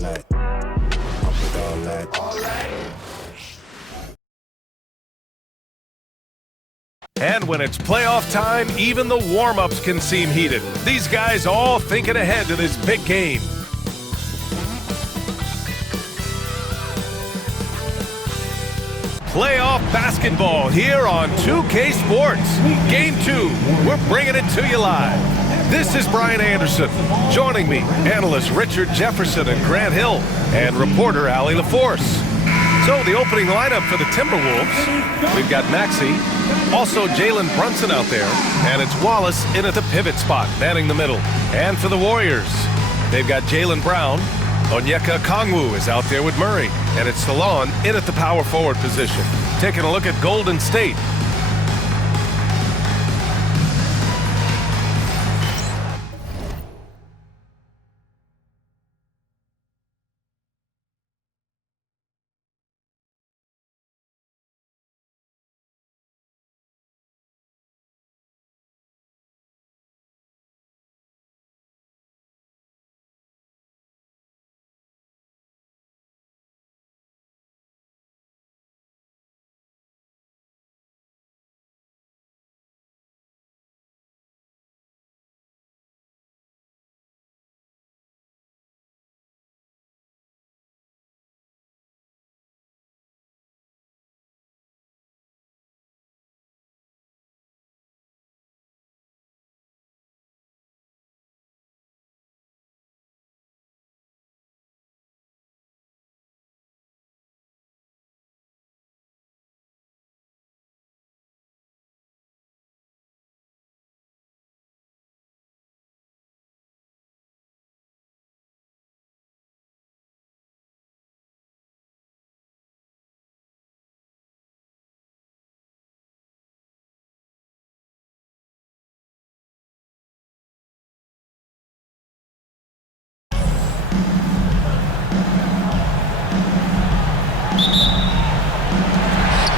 that. I'm with all that. And when it's playoff time, even the warm-ups can seem heated. These guys all thinking ahead to this big game. Playoff basketball here on 2K Sports. Game 2, we're bringing it to you live. This is Brian Anderson. Joining me, analysts Richard Jefferson and Grant Hill, and reporter Allie LaForce. So the opening lineup for the Timberwolves, we've got Maxey, also Jaylen Brunson out there, and it's Wallace in at the pivot spot, manning the middle. And for the Warriors, they've got Jaylen Brown, Onyeka Okongwu is out there with Murray, and it's Salon in at the power forward position. Taking a look at Golden State.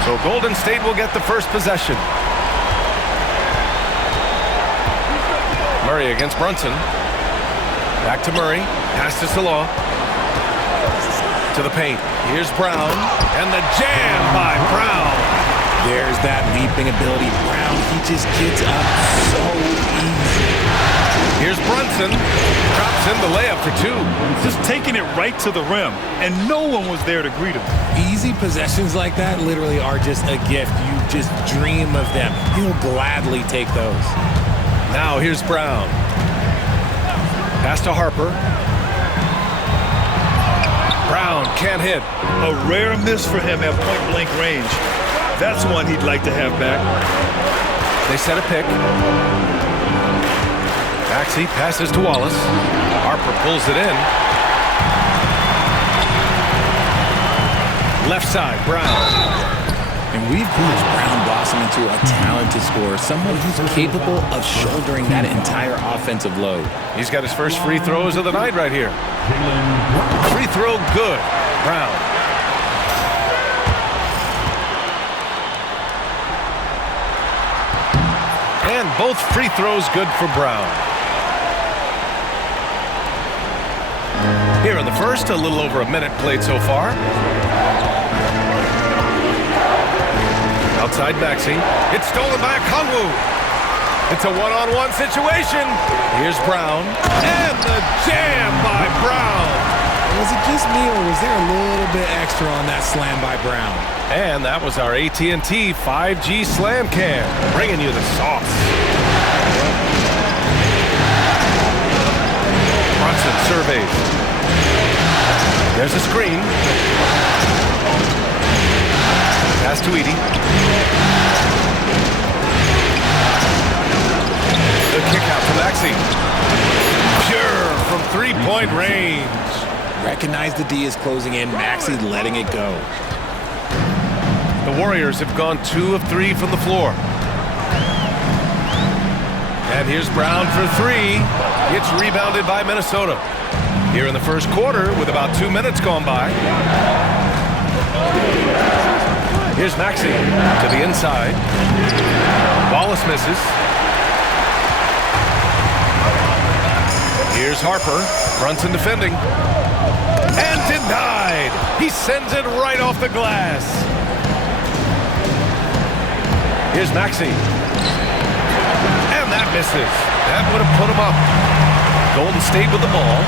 So Golden State will get the first possession. Murray against Brunson. Back to Murray. Pass to Salon. To the paint. Here's Brown. And the jam by Brown. There's that leaping ability. Brown, he just gets up so easy. Here's Brunson. Drops in the layup for two. Just taking it right to the rim, and no one was there to greet him. Easy possessions like that literally are just a gift. You just dream of them. He'll gladly take those. Now here's Brown. Pass to Harper. Brown can't hit. A rare miss for him at point-blank range. That's one he'd like to have back. They set a pick. Maxey passes to Wallace. Harper pulls it in. Left side, Brown. And we've watched Brown blossom into a talented scorer, someone who's capable of shouldering that entire offensive load. He's got his first free throws of the night right here. Free throw good. Brown. And both free throws good for Brown. Here in the first, a little over a minute played so far. Outside Maxey. It's stolen by Okongwu. It's a one-on-one situation. Here's Brown. And the jam by Brown. Was it just me, or was there a little bit extra on that slam by Brown? And that was our AT&T 5G Slam Cam, bringing you the sauce. Brunson surveys. There's a screen. Pass to Edie. The kick out to Maxey. Pure from three-point range. Recognize the D is closing in. Maxey letting it go. The Warriors have gone 2 of 3 from the floor. And here's Brown for 3. It's rebounded by Minnesota. Here in the first quarter with about 2 minutes gone by. Here's Maxey to the inside. Wallace misses. Here's Harper. Brunson defending. And denied. He sends it right off the glass. Here's Maxey. And that misses. That would have put him up. Golden State with the ball.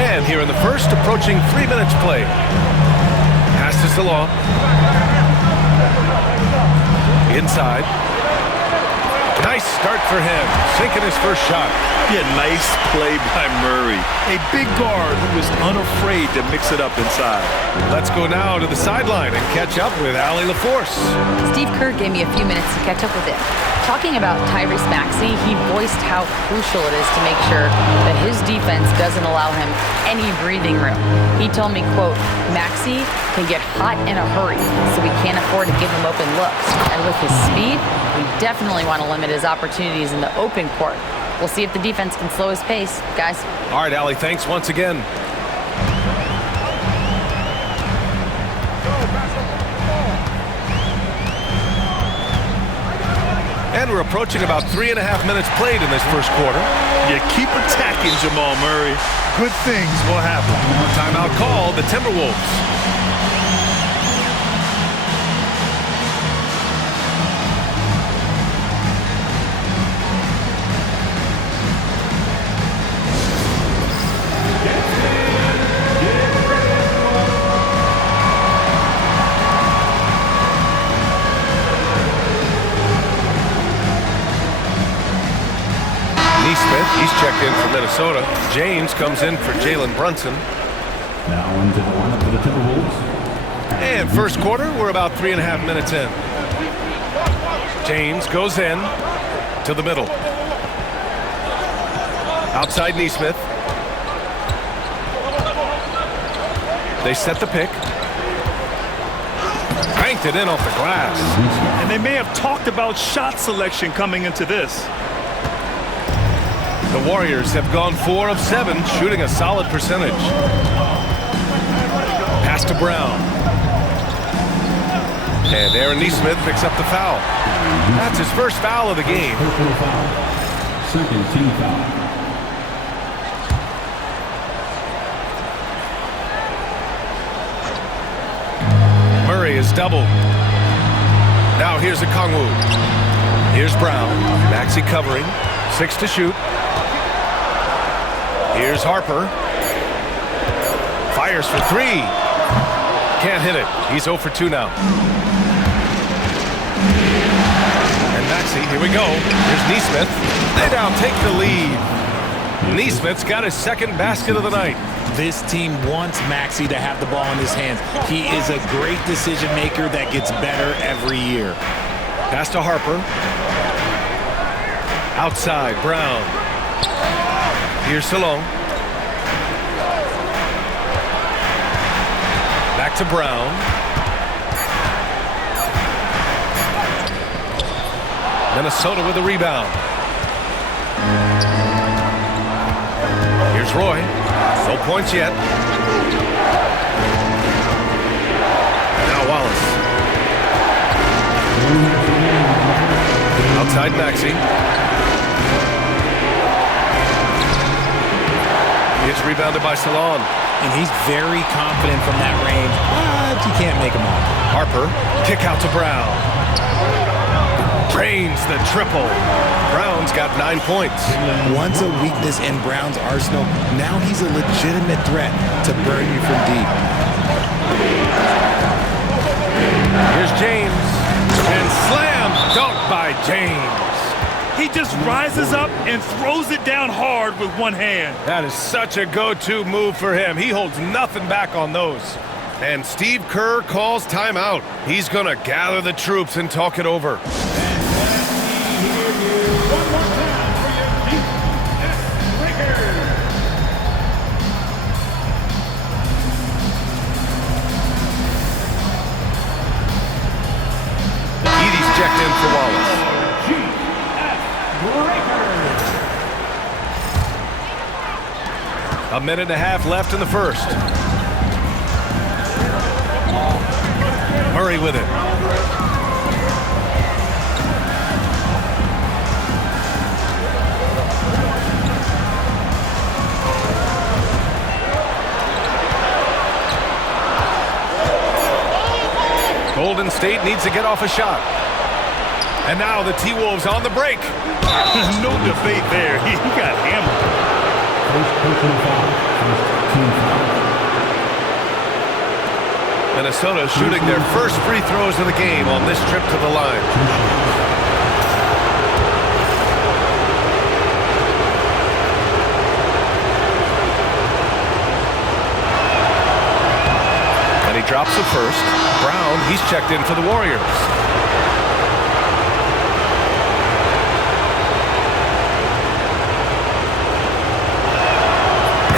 And here in the first, approaching 3 minutes play. Pass to Salon. Inside. Nice start for him. Sinking his first shot. Yeah, nice play by Murray. A big guard who was unafraid to mix it up inside. Let's go now to the sideline and catch up with Allie LaForce. Steve Kerr gave me a few minutes to catch up with him. Talking about Tyrese Maxey, he voiced how crucial it is to make sure that his defense doesn't allow him any breathing room. He told me, quote, Maxey can get hot in a hurry, so we can't afford to give him open looks. And with his speed, we definitely want to limit his opportunities in the open court. We'll see if the defense can slow his pace, guys. All right, Allie, thanks once again. And we're approaching about 3.5 minutes played in this first quarter. You keep attacking Jamal Murray. Good things will happen. Timeout called the Timberwolves. He's checked in for Minnesota. James comes in for Jaylen Brunson. Now into the lineup for the Timberwolves. And first quarter, we're about 3.5 minutes in. James goes in to the middle. Outside Neesmith. They set the pick. Banked it in off the glass. And they may have talked about shot selection coming into this. The Warriors have gone 4 of 7, shooting a solid percentage. Pass to Brown. And Aaron Neesmith picks up the foul. That's his first foul of the game. Second team foul. Murray is doubled. Now here's Okongwu. Here's Brown. Maxey covering. 6 to shoot. Here's Harper. Fires for 3. Can't hit it. He's 0 for 2 now. And Maxey, here we go. Here's Neesmith. They now take the lead. Neesmith's got his second basket of the night. This team wants Maxey to have the ball in his hands. He is a great decision maker that gets better every year. Pass to Harper. Outside, Brown. Here's Salon. Back to Brown. Minnesota with a rebound. Here's Roy. No points yet. Now Wallace. Outside Maxey. It's rebounded by Salon. And he's very confident from that range, but you can't make him all. Harper, kick out to Brown. Drains the triple. Brown's got 9 points. Once a weakness in Brown's arsenal, now he's a legitimate threat to burn you from deep. Here's James. And slam dunk by James. He just rises up and throws it down hard with one hand. That is such a go-to move for him. He holds nothing back on those. And Steve Kerr calls timeout. He's going to gather the troops and talk it over. Edie's checked in for Wallace. A minute and a half left in the first. Murray with it. Golden State needs to get off a shot. And now the T-Wolves on the break. No debate there. He got hammered. First personal foul. First team foul. Minnesota shooting their first free throws of the game on this trip to the line. And he drops the first. Brown, he's checked in for the Warriors.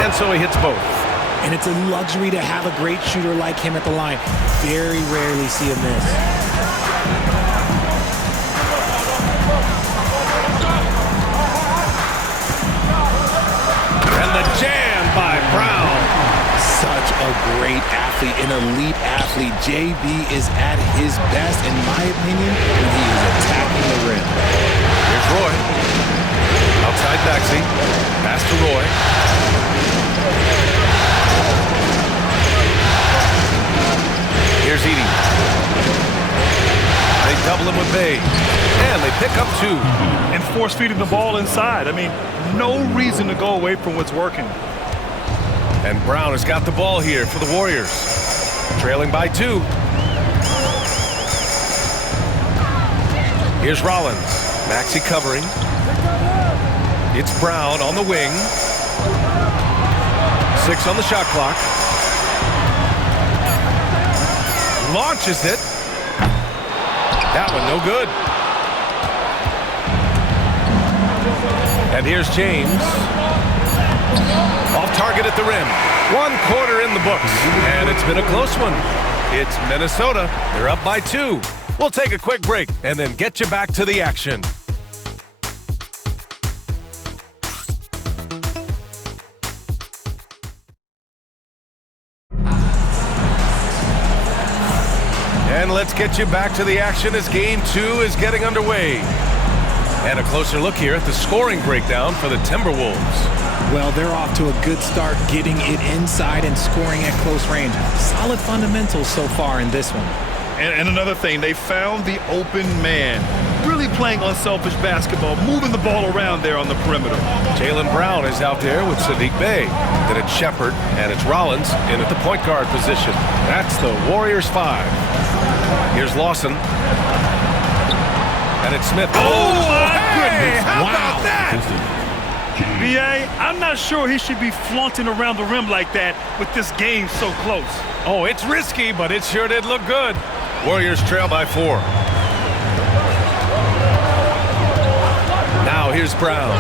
And so he hits both. And it's a luxury to have a great shooter like him at the line. Very rarely see him miss. And the jam by Brown. Such a great athlete, an elite athlete. JB is at his best, in my opinion, when he is attacking the rim. Here's Roy. Outside Maxey. Pass to Roy. Here's Edie. They double him with Bay. And they pick up 2. And force feeding the ball inside. I mean, no reason to go away from what's working. And Brown has got the ball here for the Warriors. Trailing by 2. Here's Rollins. Maxey covering. It's Brown on the wing. 6 on the shot clock. Launches it. That one no good. And here's James. Off target at the rim. 1 quarter in the books. And it's been a close one. It's Minnesota. They're up by 2. We'll take a quick break and then get you back to the action. And let's get you back to the action as Game 2 is getting underway. And a closer look here at the scoring breakdown for the Timberwolves. Well, they're off to a good start getting it inside and scoring at close range. Solid fundamentals so far in this one. And another thing, they found the open man. Really playing unselfish basketball, moving the ball around there on the perimeter. Jaylen Brown is out there with Sadiq Bey. Then it's Shepard, and it's Rollins in at the point guard position. That's the Warriors 5. Here's Lawson. And it's Smith. Oh, my goodness. How Wow. about that? B.A., I'm not sure he should be flaunting around the rim like that with this game so close. Oh, it's risky, but it sure did look good. Warriors trail by 4. Now here's Brown.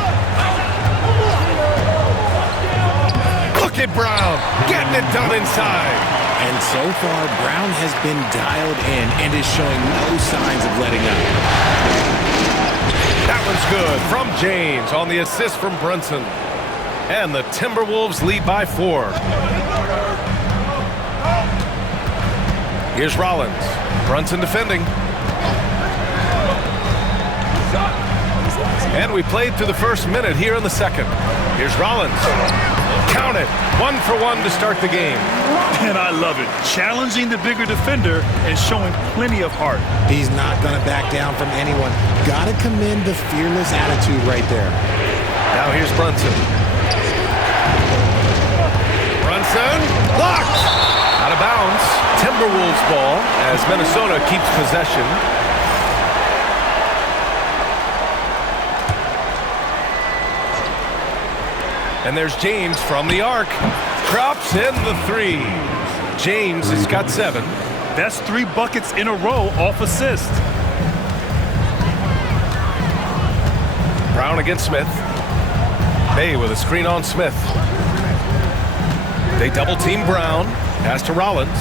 Look at Brown getting it done inside. And so far, Brown has been dialed in and is showing no signs of letting up. That one's good from James on the assist from Brunson. And the Timberwolves lead by 4. Here's Rollins. Brunson defending. And we played through the first minute here in the second. Here's Rollins. Count it. 1 for 1 to start the game. And I love it. Challenging the bigger defender and showing plenty of heart. He's not going to back down from anyone. Got to commend the fearless attitude right there. Now here's Brunson. Brunson blocked. Out of bounds. Timberwolves ball as Minnesota keeps possession. And there's James from the arc. Drops in the 3. James has got 7. That's 3 buckets in a row off assist. Brown against Smith. Bay with a screen on Smith. They double team Brown. Pass to Rollins.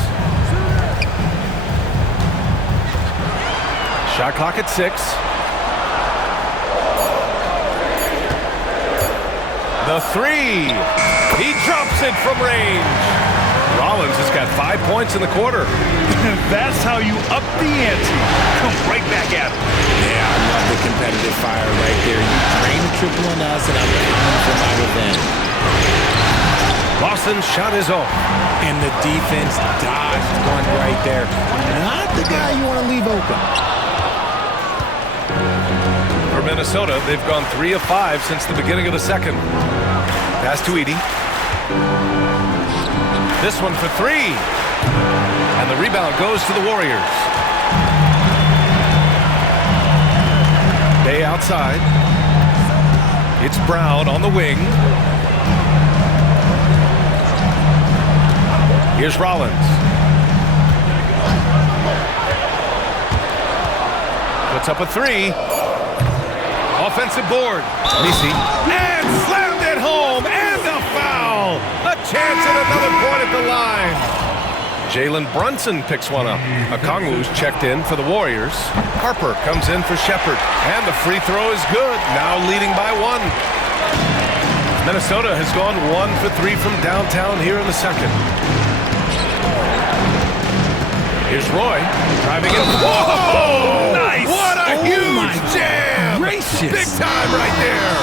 Shot clock at 6. The 3. He drops it from range. Rollins has got 5 points in the quarter. That's how you up the ante. Come right back at him. Yeah, I love the competitive fire right there. You drain the triple on us, and I'm coming for my revenge. Lawson's shot is off. And the defense dodged one right there. Not the guy you want to leave open. For Minnesota, they've gone 3 of 5 since the beginning of the second. Pass to Edey. This one for 3. And the rebound goes to the Warriors. Bay outside. It's Brown on the wing. Here's Rollins. Puts up a 3. Offensive board. Maxey. And slammed it home. And a foul. A chance at another point at the line. Jaylen Brunson picks one up. Okongwu's checked in for the Warriors. Harper comes in for Shepherd. And the free throw is good. Now leading by 1. Minnesota has gone 1 for 3 from downtown here in the second. Here's Roy driving in. Whoa! Nice! What a huge jam! Gracious. Big time right there.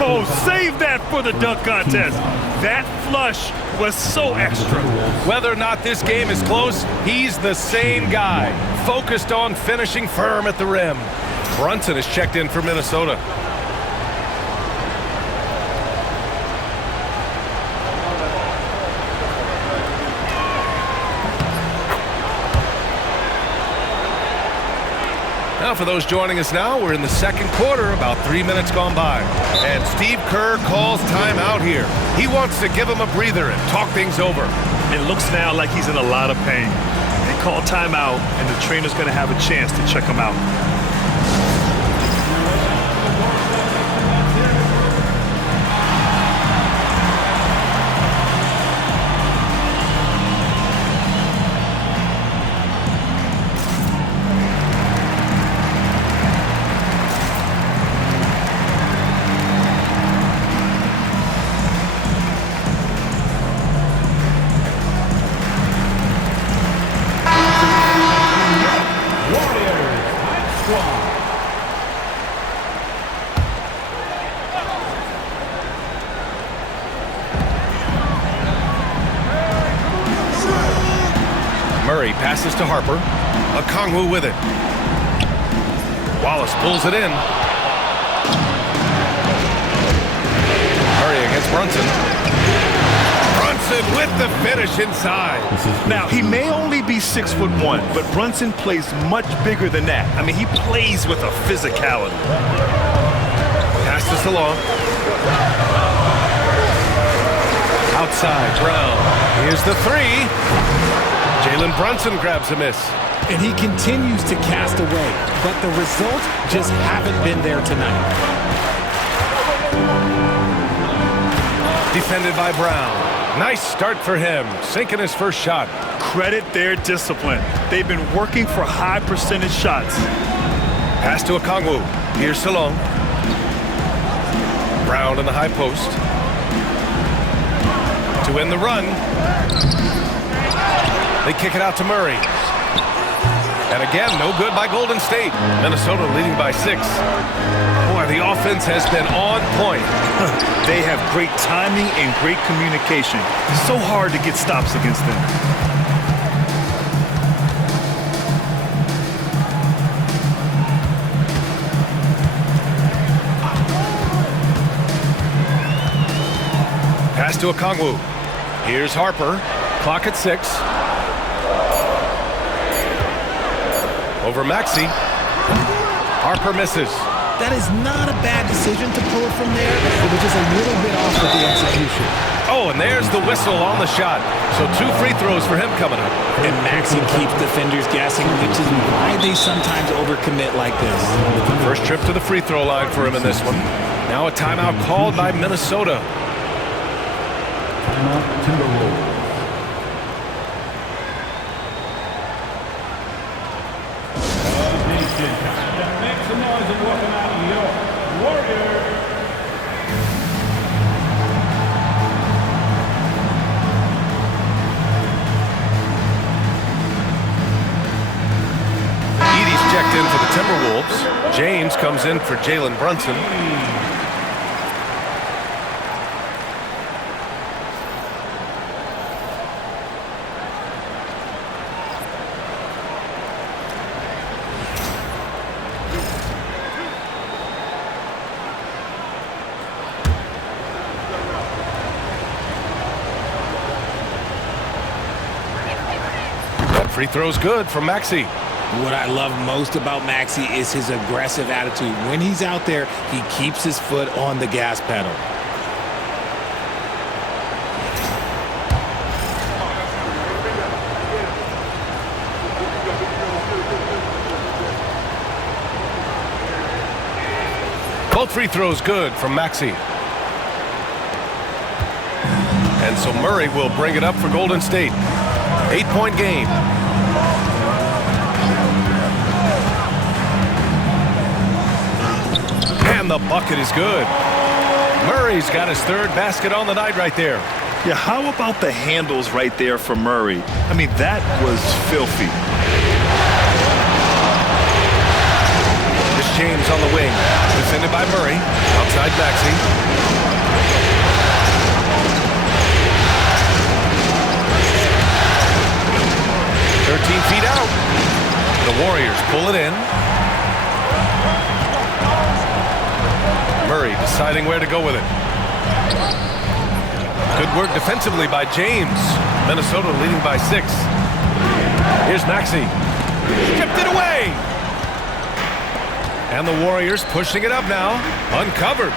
Oh, save that for the dunk contest. That flush was so extra. Whether or not this game is close, he's the same guy. Focused on finishing firm at the rim. Brunson is checked in for Minnesota. Now, for those joining us now, we're in the second quarter, about 3 minutes gone by. And Steve Kerr calls timeout here. He wants to give him a breather and talk things over. It looks now like he's in a lot of pain. They call timeout, and the trainer's going to have a chance to check him out. Passes to Harper. Okongwu with it. Wallace pulls it in. Murray against Brunson. Brunson with the finish inside. Now, he may only be 6'1", but Brunson plays much bigger than that. I mean, he plays with a physicality. Pass this along. Outside, Brown. Here's the 3. Jaylen Brunson grabs a miss. And he continues to cast away, but the results just haven't been there tonight. Defended by Brown. Nice start for him, sinking his first shot. Credit their discipline. They've been working for high percentage shots. Pass to Okongwu. Here's Salong. Brown in the high post. To win the run. They kick it out to Murray. And again, no good by Golden State. Minnesota leading by 6. Boy, the offense has been on point. They have great timing and great communication. It's so hard to get stops against them. Pass to Okongwu. Here's Harper. Clock at 6. Over Maxey. Harper misses. That is not a bad decision to pull it from there. It was just a little bit off with the execution. Oh, and there's the whistle on the shot. So 2 free throws for him coming up. And Maxey keeps defenders guessing, which is why they sometimes overcommit like this. First trip to the free throw line for him in this one. Now a timeout called by Minnesota. Timeout, Timberwolves. Make some noise and welcome out your Warriors. Edey's checked in for the Timberwolves. James comes in for Jaylen Brunson. Free throw's good from Maxey. What I love most about Maxey is his aggressive attitude. When he's out there, he keeps his foot on the gas pedal. Both free throws good from Maxey. And so Murray will bring it up for Golden State. 8-point game. And the bucket is good. Murray's got his third basket on the night right there. Yeah, how about the handles right there for Murray? I mean, that was filthy. Here's James on the wing. Defended by Murray. Outside Maxey. 13 feet out. The Warriors pull it in. Murray deciding where to go with it. Good work defensively by James. Minnesota leading by 6. Here's Maxey. Stripped it away. And the Warriors pushing it up now. Uncovered.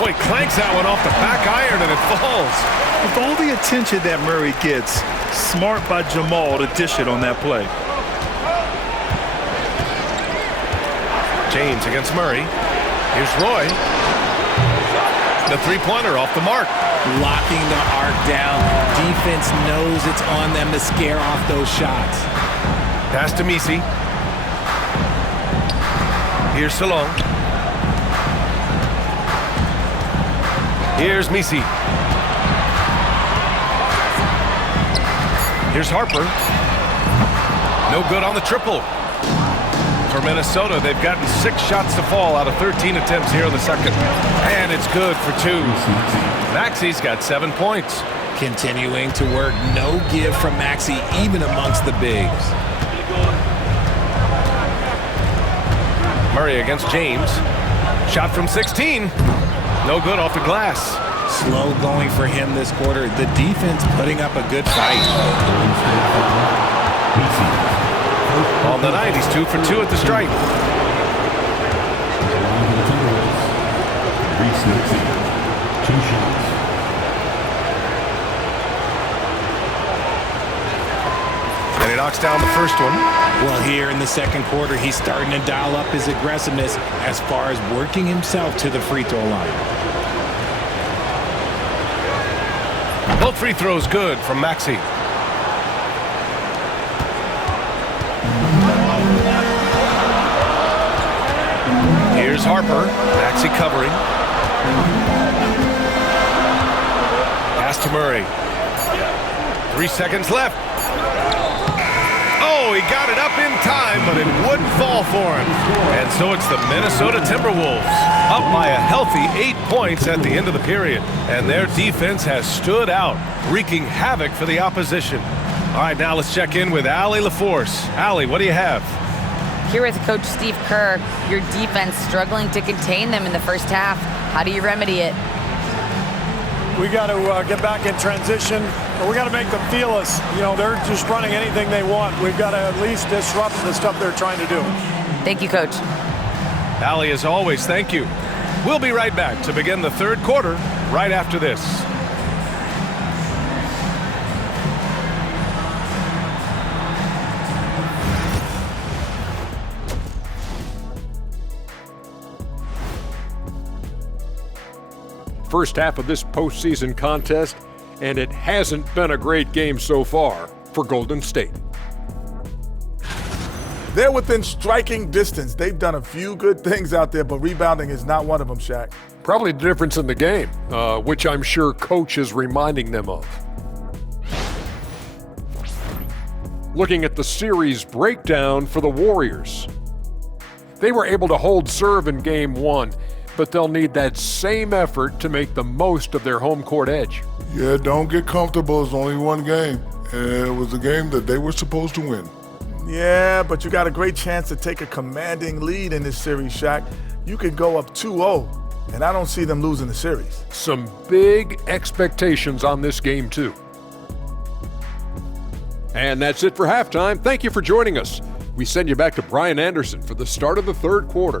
Boy, clanks that one off the back iron and it falls. With all the attention that Murray gets, smart by Jamal to dish it on that play. James against Murray. Here's Roy. The three-pointer off the mark. Locking the arc down. Defense knows it's on them to scare off those shots. Pass to Maxey. Here's Salon. Here's Maxey. Here's Harper. No good on the triple. For Minnesota, they've gotten 6 shots to fall out of 13 attempts here in the second. And it's good for 2. Maxey's got 7 points. Continuing to work. No give from Maxey, even amongst the bigs. Murray against James. Shot from 16. No good off the glass. Slow going for him this quarter. The defense putting up a good fight. On the night, he's 2 for 2 at the stripe. Two shots. And he knocks down the first one. Well, here in the second quarter, he's starting to dial up his aggressiveness as far as working himself to the free throw line. Both free throws good from Maxey. Here's Harper. Maxey covering. Pass to Murray. 3 seconds left. Oh, he got it up in time, but it wouldn't fall for him. And so it's the Minnesota Timberwolves up by a healthy 8 points at the end of the period. And their defense has stood out, wreaking havoc for the opposition. All right, now let's check in with Allie LaForce. Allie, what do you have? Here with Coach Steve Kerr, your defense struggling to contain them in the first half. How do you remedy it? We got to get back in transition. We got to make them feel us. You know, they're just running anything they want. We've got to at least disrupt the stuff they're trying to do. Thank you, Coach. Allie, as always, thank you. We'll be right back to begin the third quarter right after this. First half of this postseason contest, and it hasn't been a great game so far for Golden State. They're within striking distance. They've done a few good things out there, but rebounding is not one of them, Shaq. Probably the difference in the game, which I'm sure Coach is reminding them of. Looking at the series breakdown for the Warriors. They were able to hold serve in Game 1, but they'll need that same effort to make the most of their home court edge. Yeah, don't get comfortable. It's only one game. And it was a game that they were supposed to win. Yeah, but you got a great chance to take a commanding lead in this series, Shaq. You could go up 2-0, and I don't see them losing the series. Some big expectations on this game, too. And that's it for halftime. Thank you for joining us. We send you back to Brian Anderson for the start of the third quarter.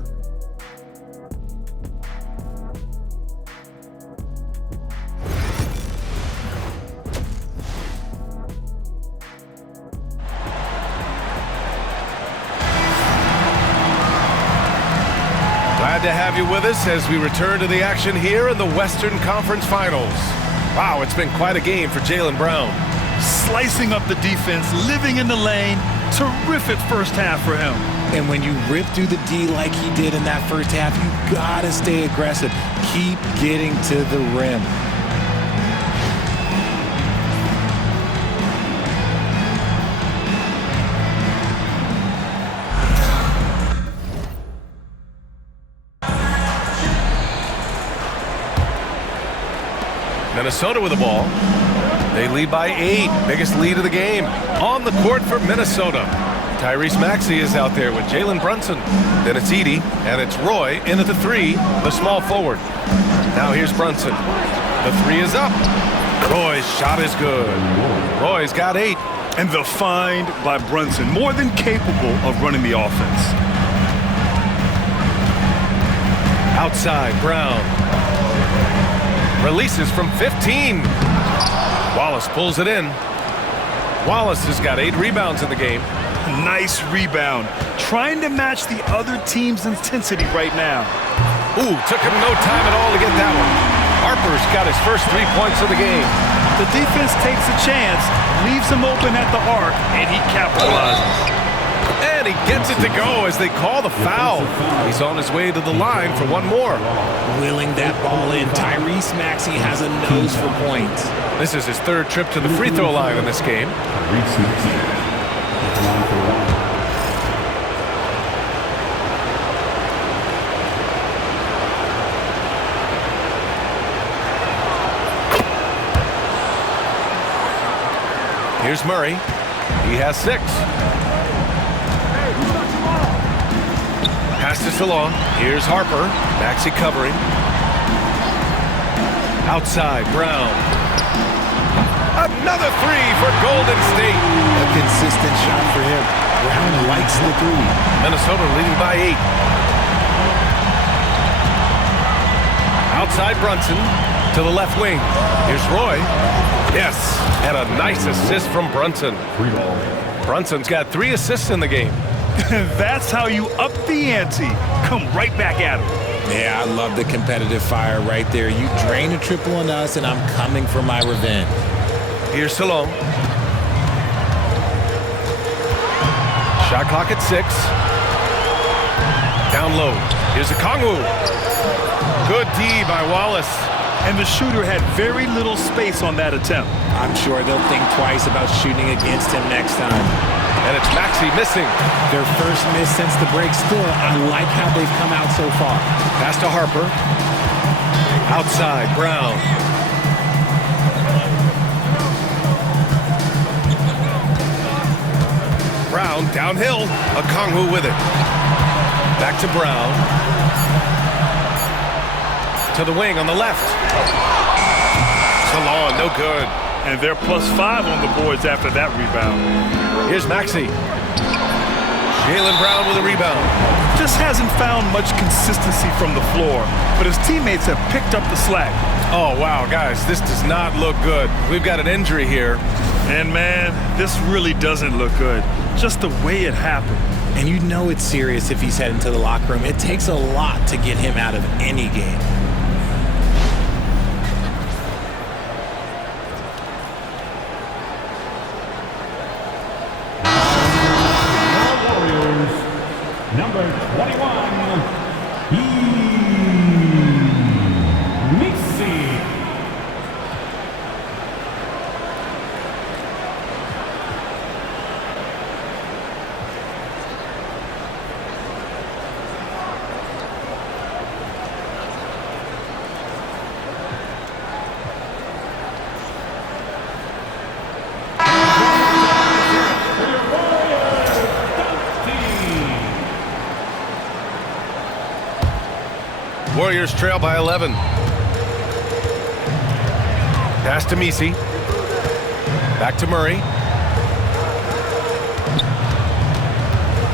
Glad to have you with us as we return to the action here in the Western Conference Finals. Wow, it's been quite a game for Jaylen Brown. Slicing up the defense, living in the lane. Terrific first half for him. And when you rip through the D like he did in that first half, you gotta stay aggressive. Keep getting to the rim. Minnesota with the ball. They lead by 8. Biggest lead of the game. On the court for Minnesota. Tyrese Maxey is out there with Jalen Brunson. Then it's Edey, and it's Roy in at the 3, the small forward. Now here's Brunson. The 3 is up. Roy's shot is good. Roy's got 8. And the find by Brunson, more than capable of running the offense. Outside, Brown. Releases from 15. Wallace pulls it in. Wallace has got 8 rebounds in the game. Nice rebound. Trying to match the other team's intensity right now. Ooh, took him no time at all to get that one. Harper's got his first 3 points of the game. The defense takes a chance, leaves him open at the arc, and he capitalizes. And he gets it to go as they call the foul. He's on his way to the line for one more. Willing that ball in. Tyrese Maxey has a nose for points. This is his 3rd trip to the free throw line in this game. Tyrese Maxey at the line for one. Here's Murray. He has 6. Pass this along. Here's Harper. Maxey covering. Outside, Brown. Another 3 for Golden State. A consistent shot for him. Brown likes the 3. Minnesota leading by 8. Outside Brunson to the left wing. Here's Roy. Yes, and a nice assist from Brunson. Brunson's got 3 assists in the game. That's how you up the ante. Come right back at him. Yeah, I love the competitive fire right there. You drain a triple on us, and I'm coming for my revenge. Here's Salone. Shot clock at 6. Down low. Here's Okongwu. Good D by Wallace. And the shooter had very little space on that attempt. I'm sure they'll think twice about shooting against him next time. And it's Maxey missing. Their first miss since the break. Still, I like how they've come out so far. Pass to Harper. Outside, Brown. Brown downhill. Okongwu with it. Back to Brown. To the wing on the left. Salon, no good. And they're +5 on the boards after that rebound. Here's Maxey. Jaylen Brown with a rebound. Just hasn't found much consistency from the floor, but his teammates have picked up the slack. Oh, wow, guys, this does not look good. We've got an injury here. And, man, this really doesn't look good. Just the way it happened. And you know it's serious if he's heading to the locker room. It takes a lot to get him out of any game. Number 21, Maxey. Warriors trail by 11. Pass to Maxey. Back to Murray.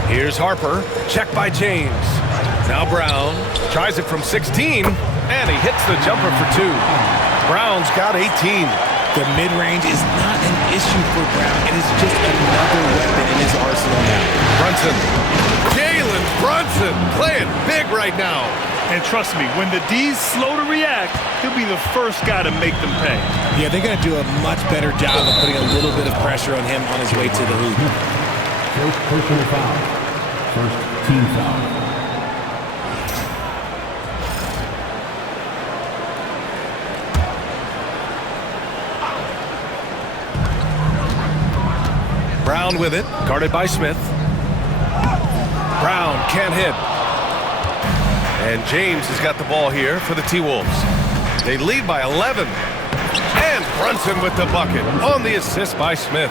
Here's Harper. Check by James. Now Brown tries it from 16, and he hits the jumper for 2. Brown's got 18. The mid-range is not an issue for Brown. It is just another weapon in his arsenal now. Brunson. Jaylen Brunson playing big right now. And trust me, when the D's slow to react, he'll be the first guy to make them pay. Yeah, they're going to do a much better job of putting a little bit of pressure on him on his way to the hoop. First personal foul. First team foul. Brown with it, guarded by Smith. Brown can't hit. And James has got the ball here for the T-Wolves. They lead by 11. And Brunson with the bucket on the assist by Smith.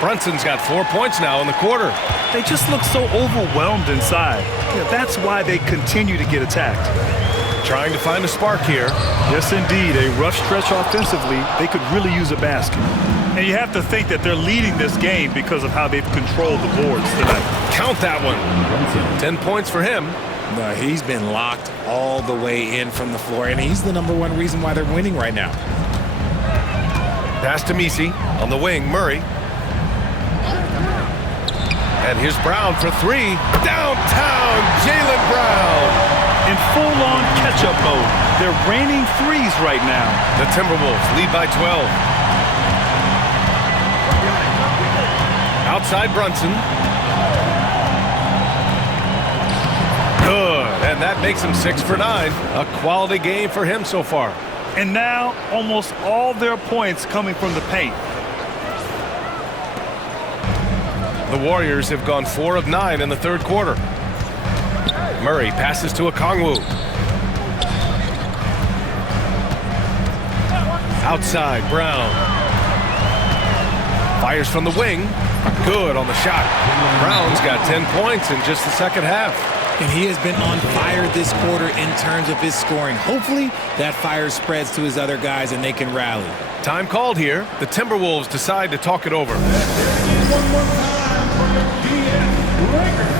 Brunson's got 4 points now in the quarter. They just look so overwhelmed inside. Yeah, that's why they continue to get attacked. Trying to find a spark here. Yes, indeed. A rough stretch offensively. They could really use a basket. And you have to think that they're leading this game because of how they've controlled the boards tonight. Count that one. 10 points for him. No, he's been locked all the way in from the floor, and he's the #1 reason why they're winning right now. Pass to Maxey on the wing. Murray. And here's Brown for 3. Downtown, Jaylen Brown. In full-on catch-up mode. They're raining threes right now. The Timberwolves lead by 12. Outside Brunson. Good, and that makes him 6 for 9. A quality game for him so far. And now almost all their points coming from the paint. The Warriors have gone 4 of 9 in the third quarter. Murray passes to Okongwu. Outside Brown. Fires from the wing. Good on the shot. Brown's got 10 points in just the second half. And he has been on fire this quarter in terms of his scoring. Hopefully that fire spreads to his other guys and they can rally. Time called here. The Timberwolves decide to talk it over. One more time for the GS record.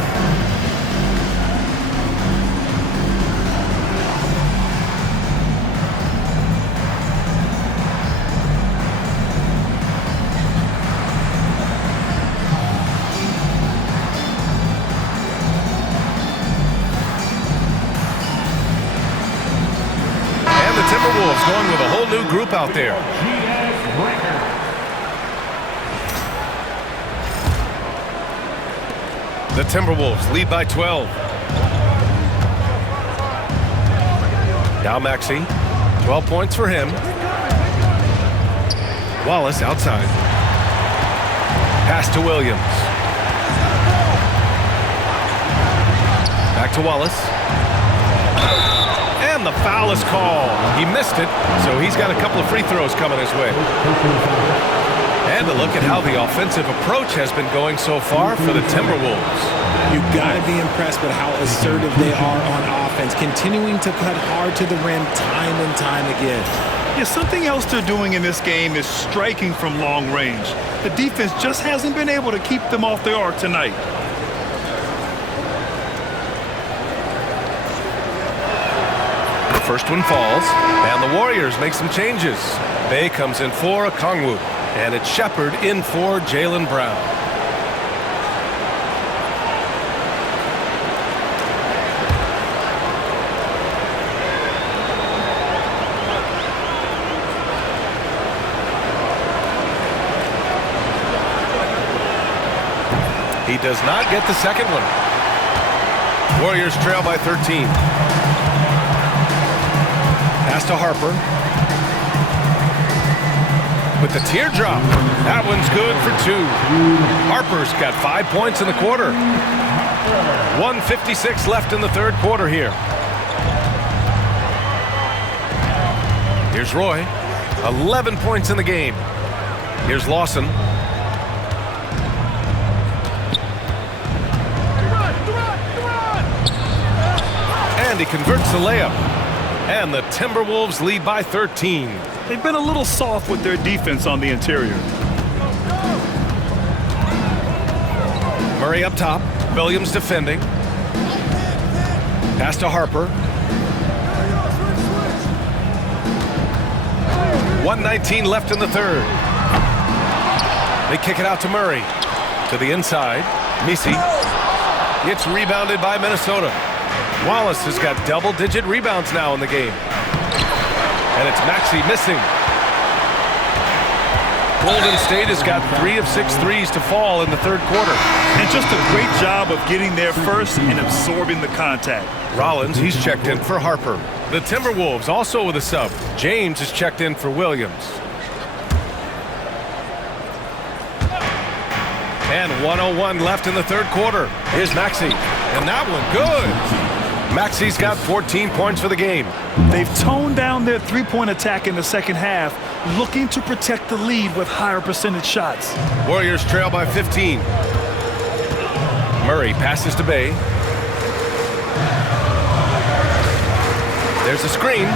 Timberwolves going with a whole new group out there. The Timberwolves lead by 12. Now Maxey, 12 points for him. Wallace outside. Pass to Williams. Back to Wallace. And the foul is called. He missed it, so he's got a couple of free throws coming his way. And a look at how the offensive approach has been going so far for the Timberwolves. You've got to be impressed with how assertive they are on offense, continuing to cut hard to the rim time and time again. Yeah, something else they're doing in this game is striking from long range. The defense just hasn't been able to keep them off their arc tonight. First one falls, and the Warriors make some changes. Bay comes in for Okongwu, and it's Shepherd in for Jaylen Brown. He does not get the second one. Warriors trail by 13. Pass to Harper. With the teardrop. That one's good for 2. Harper's got 5 points in the quarter. 1:56 left in the third quarter here. Here's Roy. 11 points in the game. Here's Lawson. And he converts the layup. And the Timberwolves lead by 13. They've been a little soft with their defense on the interior. Murray up top. Williams defending. Pass to Harper. 1:19 left in the third. They kick it out to Murray. To the inside. Maxey. It's rebounded by Minnesota. Wallace has got double-digit rebounds now in the game. And it's Maxey missing. Golden State has got 3 of 6 threes to fall in the third quarter. And just a great job of getting there first and absorbing the contact. Rollins, he's checked in for Harper. The Timberwolves also with a sub. James is checked in for Williams. And 1:01 left in the third quarter. Here's Maxey. And that one good. Maxey's got 14 points for the game. They've toned down their three-point attack in the second half, looking to protect the lead with higher percentage shots. Warriors trail by 15. Murray passes to Bay. There's a screen.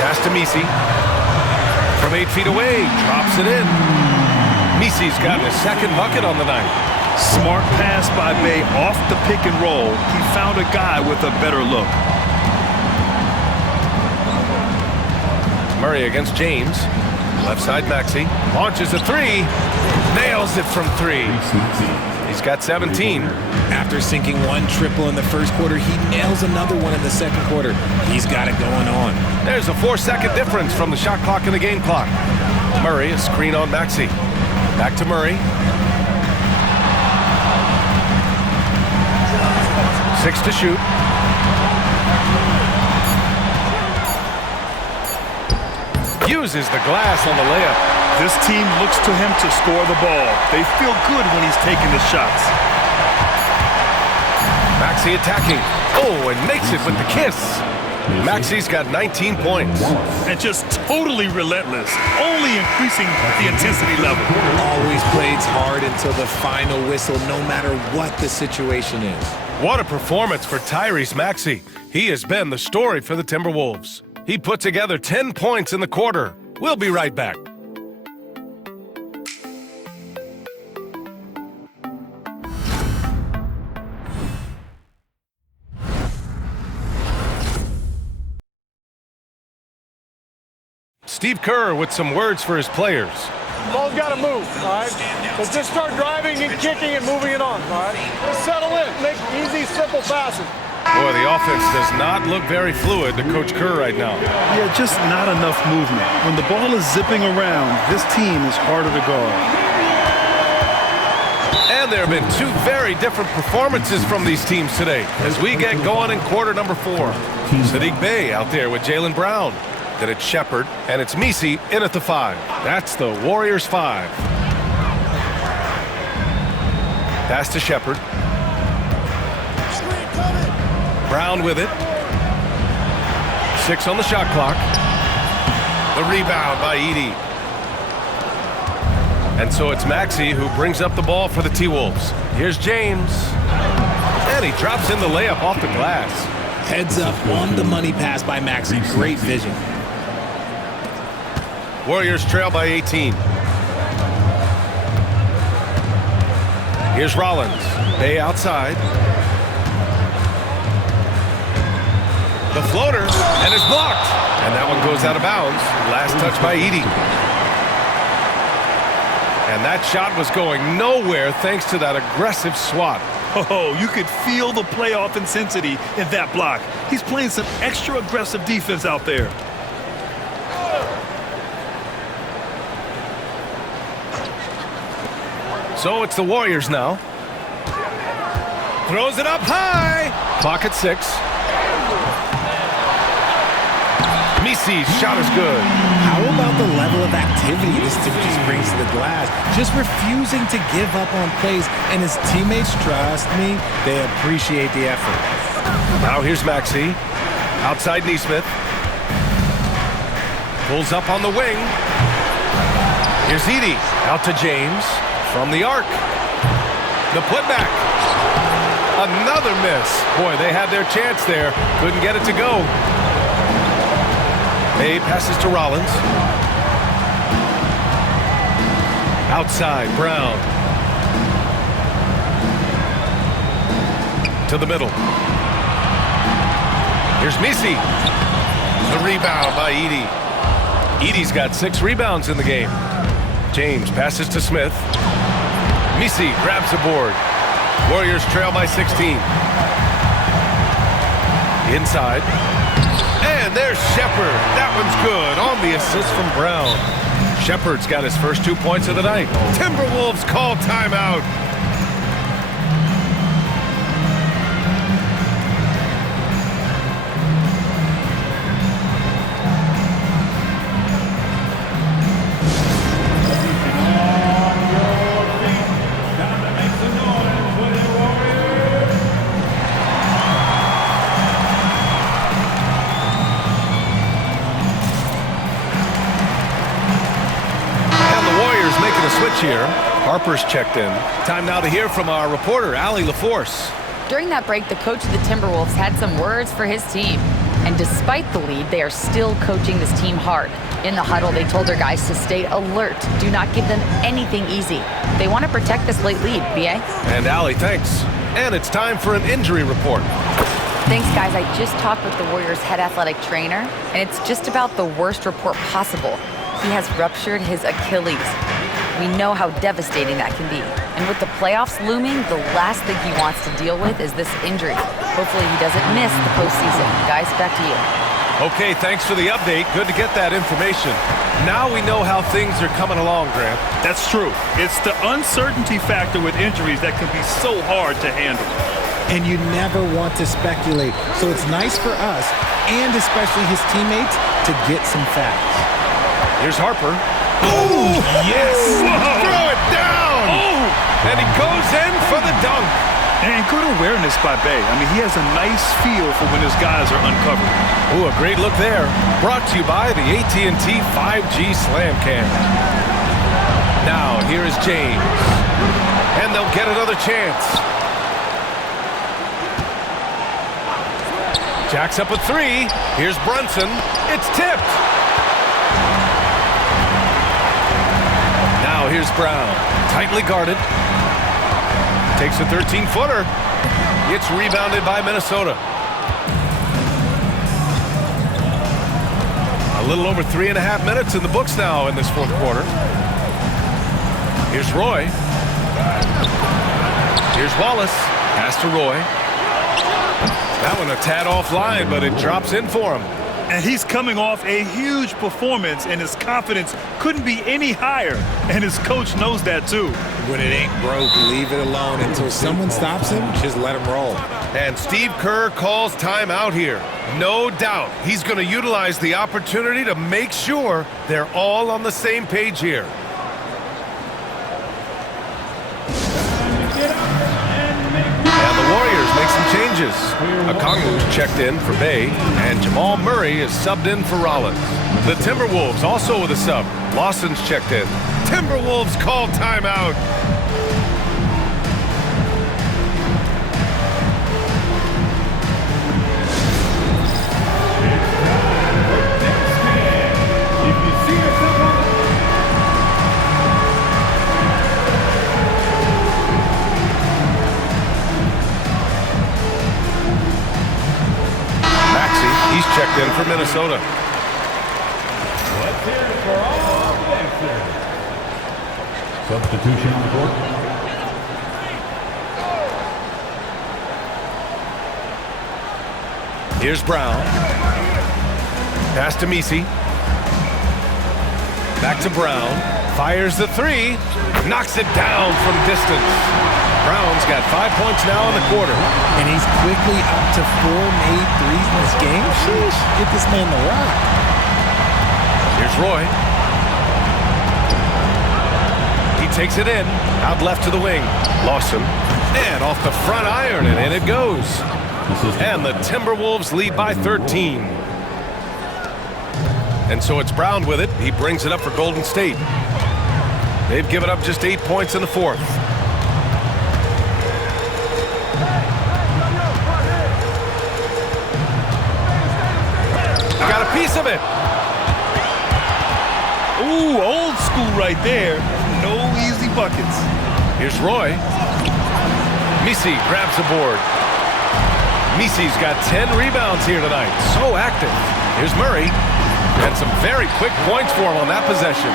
Pass to Maxey. From 8 feet away, drops it in. Maxey's got his second bucket on the night. Smart pass by Bay off the pick and roll. He found a guy with a better look. Murray against James. Left side Maxey. Launches a three. Nails it from 3. He's got 17. After sinking one triple in the first quarter, he nails another one in the second quarter. He's got it going on. There's a 4-second difference from the shot clock and the game clock. Murray, a screen on Maxey. Back to Murray. 6 to shoot. Uses the glass on the layup. This team looks to him to score the ball. They feel good when he's taking the shots. Maxey attacking. Oh, and makes it with the kiss. Maxey's got 19 points. And just totally relentless, only increasing the intensity level. Always plays hard until the final whistle, no matter what the situation is. What a performance for Tyrese Maxey. He has been the story for the Timberwolves. He put together 10 points in the quarter. We'll be right back. Steve Kerr with some words for his players. Ball's got to move, all right? So just start driving and kicking and moving it on, all right? Just settle in. Make easy, simple passes. Boy, the offense does not look very fluid to Coach Kerr right now. Yeah, just not enough movement. When the ball is zipping around, this team is harder to guard. And there have been 2 very different performances from these teams today as we get going in quarter number 4. Sadiq Bey out there with Jaylen Brown. Then it's Shepherd, and it's Maxey in at the 5. That's the Warriors 5. Pass to Shepherd. Brown with it. 6 on the shot clock. The rebound by Edey. And so it's Maxey who brings up the ball for the T-Wolves. Here's James. And he drops in the layup off the glass. Heads up on the money pass by Maxey. Great vision. Warriors trail by 18. Here's Rollins. Bay outside. The floater, and it's blocked. And that one goes out of bounds. Last touch by Edey. And that shot was going nowhere thanks to that aggressive swat. Oh, you could feel the playoff intensity in that block. He's playing some extra aggressive defense out there. So it's the Warriors now. Throws it up high. Clock at 6. Maxey's shot is good. How about the level of activity this team just brings to the glass? Just refusing to give up on plays, and his teammates, trust me, they appreciate the effort. Now here's Maxey. Outside Nesmith. Pulls up on the wing. Here's Edey. Out to James. From the arc. The putback. Another miss. Boy, they had their chance there. Couldn't get it to go. Bay passes to Rollins. Outside, Brown. to the middle. Here's Maxey. The rebound by Edey. Edey's got 6 rebounds in the game. James passes to Smith. Maxey grabs the board. Warriors trail by 16. Inside. And there's Shepherd. That one's good on the assist from Brown. Shepherd's got his first 2 points of the night. Timberwolves call timeout. Here. Harper's checked in. Time now to hear from our reporter, Allie LaForce. During that break, the coach of the Timberwolves had some words for his team. And despite the lead, they are still coaching this team hard. In the huddle, they told their guys to stay alert. Do not give them anything easy. They want to protect this late lead, BA. And Allie, thanks. And it's time for an injury report. Thanks, guys. I just talked with the Warriors' head athletic trainer, and it's just about the worst report possible. He has ruptured his Achilles. We know how devastating that can be. And with the playoffs looming, the last thing he wants to deal with is this injury. Hopefully he doesn't miss the postseason. Guys, back to you. Okay, thanks for the update. Good to get that information. Now we know how things are coming along, Grant. That's true. It's the uncertainty factor with injuries that can be so hard to handle. And you never want to speculate. So it's nice for us, and especially his teammates, to get some facts. Here's Harper. Oh, yes! Whoa. Throw it down! Oh! And he goes in for the dunk. And good awareness by Bay. I mean, he has a nice feel for when his guys are uncovered. Ooh, a great look there. Brought to you by the AT&T 5G Slam Cam. Now, here is James. And they'll get another chance. Jacks up a 3. Here's Brunson. It's tipped. Now here's Brown. Tightly guarded. Takes a 13-footer. It's rebounded by Minnesota. A little over 3.5 minutes in the books now in this fourth quarter. Here's Roy. Here's Wallace. Pass to Roy. That one a tad offline, but it drops in for him. And he's coming off a huge performance, and his confidence couldn't be any higher. And his coach knows that, too. When it ain't broke, leave it alone. Until someone stops him, just let him roll. And Steve Kerr calls timeout here. No doubt he's going to utilize the opportunity to make sure they're all on the same page here. And the Warriors make some changes. Okongwu's checked in for Bay, and Jamal Murray is subbed in for Rollins. The Timberwolves also with a sub. Lawson's checked in. Timberwolves call timeout. He's checked in for Minnesota. Let's hear it for all Maxey. Substitution on the court. Here's Brown. Pass to Maxey. Back to Brown. Fires the 3. Knocks it down from distance. Brown's got 5 points now in the quarter. And he's quickly up to 4 made threes in this game. Sheesh, get this man the rock. Here's Roy. He takes it in. Out left to the wing. Lawson. And off the front iron, and in it goes. And the Timberwolves lead by 13. And so it's Brown with it. He brings it up for Golden State. They've given up just 8 points in the fourth. Got a piece of it. Ooh, old school right there. No easy buckets. Here's Roy. Maxey grabs the board. Maxey's got 10 rebounds here tonight. So active. Here's Murray. And some very quick points for him on that possession.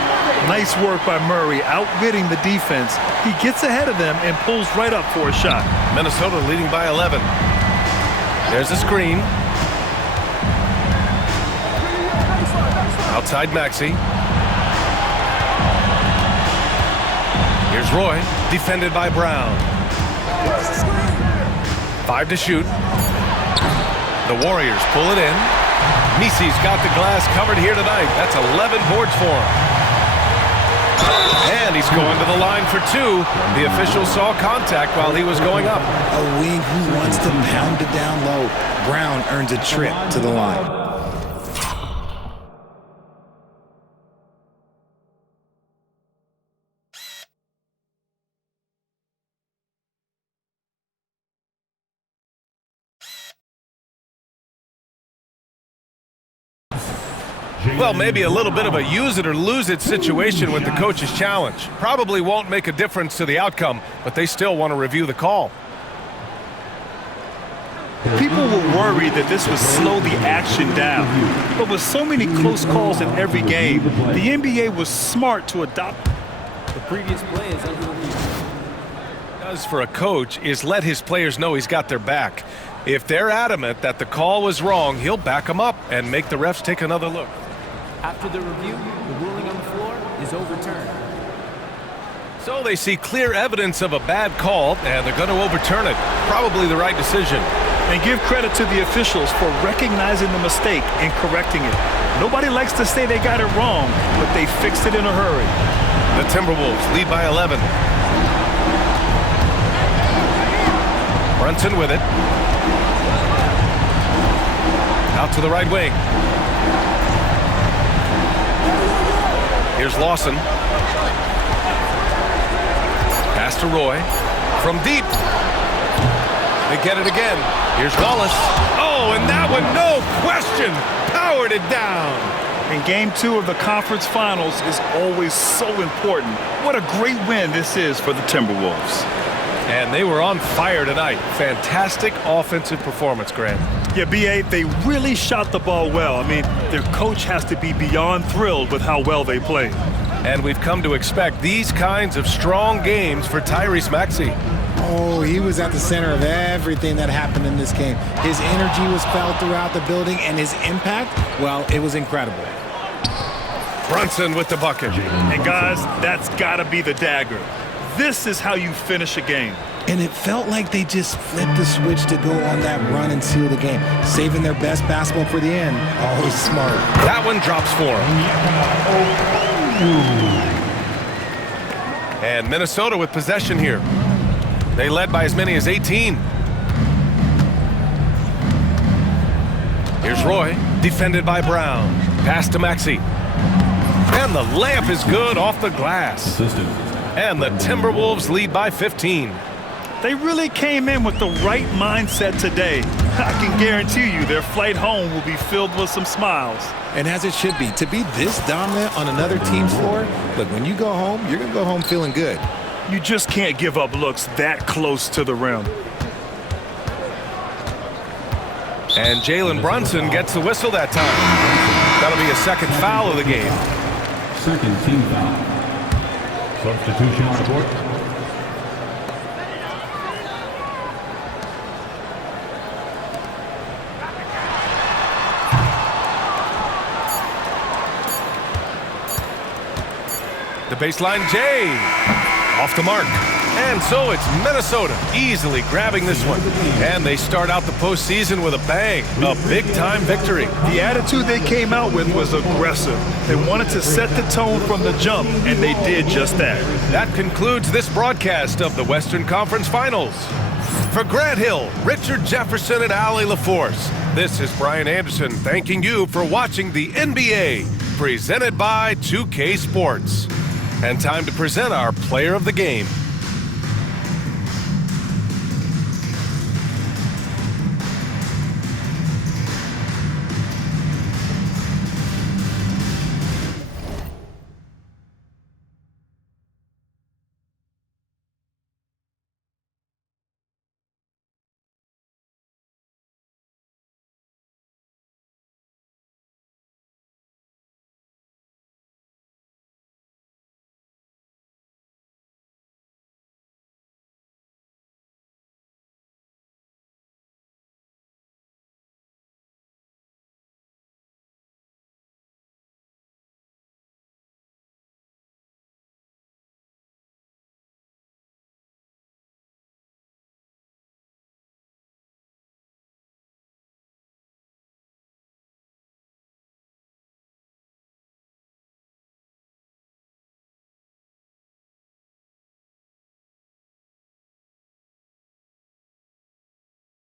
Nice work by Murray, outwitting the defense. He gets ahead of them and pulls right up for a shot. Minnesota leading by 11. There's a screen. Outside Maxey. Here's Roy, defended by Brown. 5 to shoot. The Warriors pull it in. Maxey's got the glass covered here tonight. That's 11 boards for him. And he's going to the line for 2. The official saw contact while he was going up. A wing who wants to pound it down low. Brown earns a trip to the line. Well, maybe a little bit of a use it or lose it situation with the coach's challenge. Probably won't make a difference to the outcome, but they still want to review the call. People were worried that this would slow the action down. But with so many close calls in every game, the NBA was smart to adopt. The previous play is under review. Does for a coach is let his players know he's got their back. If they're adamant that the call was wrong, he'll back them up and make the refs take another look. After the review, the ruling on the floor is overturned. So they see clear evidence of a bad call, and they're going to overturn it. Probably the right decision. And give credit to the officials for recognizing the mistake and correcting it. Nobody likes to say they got it wrong, but they fixed it in a hurry. The Timberwolves lead by 11. Brunson with it. Out to the right wing. Here's Lawson. Pass to Roy. From deep. They get it again. Here's Wallace. Oh, and that one, no question, powered it down. And Game 2 of the conference finals is always so important. What a great win this is for the Timberwolves. And they were on fire tonight. Fantastic offensive performance, Grant. Yeah, B.A., they really shot the ball well. I mean, their coach has to be beyond thrilled with how well they played. And we've come to expect these kinds of strong games for Tyrese Maxey. Oh, he was at the center of everything that happened in this game. His energy was felt throughout the building, and his impact, well, it was incredible. Brunson with the bucket. And guys, that's got to be the dagger. This is how you finish a game. And it felt like they just flipped the switch to go on that run and seal the game, saving their best basketball for the end. Always smart. That one drops for him. And Minnesota with possession here. They led by as many as 18. Here's Roy, defended by Brown. Pass to Maxey. And the layup is good off the glass. And the Timberwolves lead by 15. They really came in with the right mindset today. I can guarantee you their flight home will be filled with some smiles. And as it should be, to be this dominant on another team's floor, look, when you go home, you're going to go home feeling good. You just can't give up looks that close to the rim. And Jaylen Brunson gets the whistle that time. That'll be a second foul of the game. Second team foul. Substitution on the court. The baseline, Jay. Off the mark. And so it's Minnesota easily grabbing this one. And they start out the postseason with a bang. A big-time victory. The attitude they came out with was aggressive. They wanted to set the tone from the jump, and they did just that. That concludes this broadcast of the Western Conference Finals. For Grant Hill, Richard Jefferson, and Allie LaForce, this is Brian Anderson thanking you for watching the NBA, presented by 2K Sports. And time to present our player of the game.